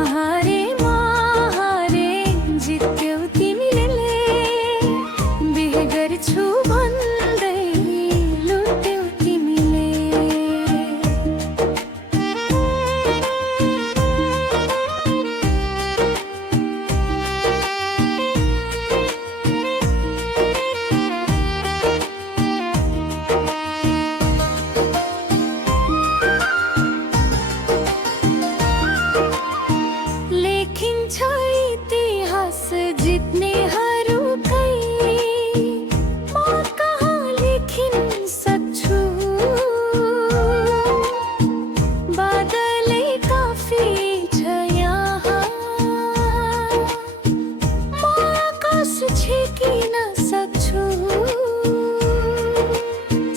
महारे महारे जित्यो तिमीले बिहेगर छु भन्दै लुट्यौ तिमीले। जित्नेहरूकै म कहाँ लेखिन सक्छु, बादलै काफी छ यहाँ, म आकाश छेकिन सक्छु।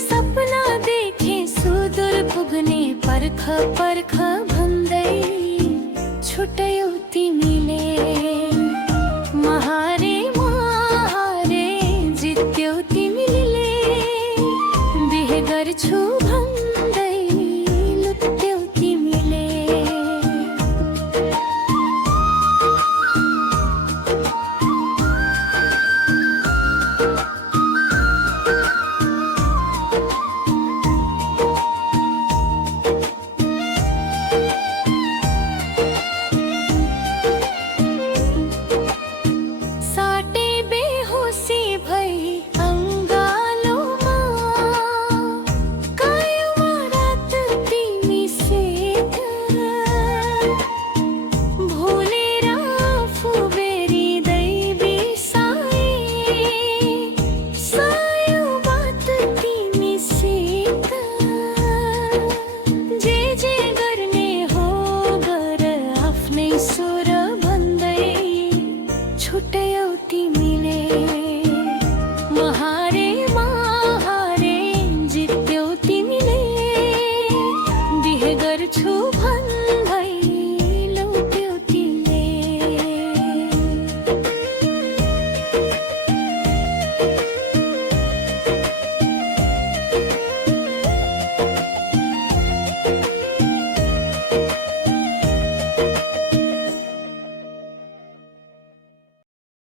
सपना देखे सुदूर पुग्ने पर्ख पर्ख भन्दै छुट्टै